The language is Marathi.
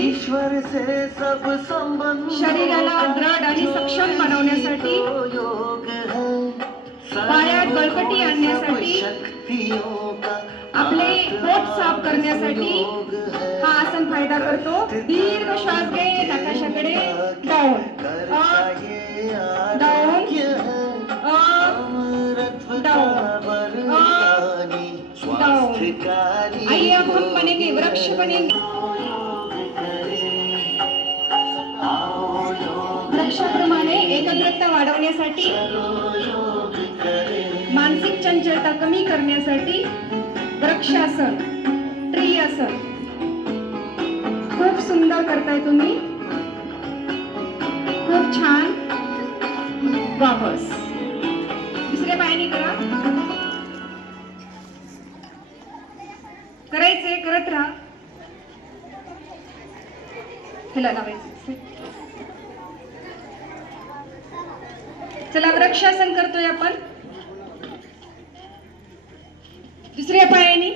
ईश्वर से सब संबंध शरीराला दृढ आणि सक्षम बनवण्यासाठी, पायात बळकटी आणण्यासाठी, आपले पोट साफ करण्यासाठी हा आसन फायदा करतो. दीर्घ श्वास घे नकाशाकडे. Down down down down. आइए अब हम बनेंगे, वृक्ष बनेंगे. वृक्षाप्रमाणे एकाग्रता वाढवण्यासाठी, मानसिक चंचलता कमी करण्यासाठी वृक्षासन, ट्री आसन खूप सुंदर करताय तुम्ही. खूप छान. वापस दुसऱ्या पायाने करा. करायचंय, करत राहा. ह्याला लावायचं. चला वृक्षासन करतोय आपण. दुसऱ्या पायाने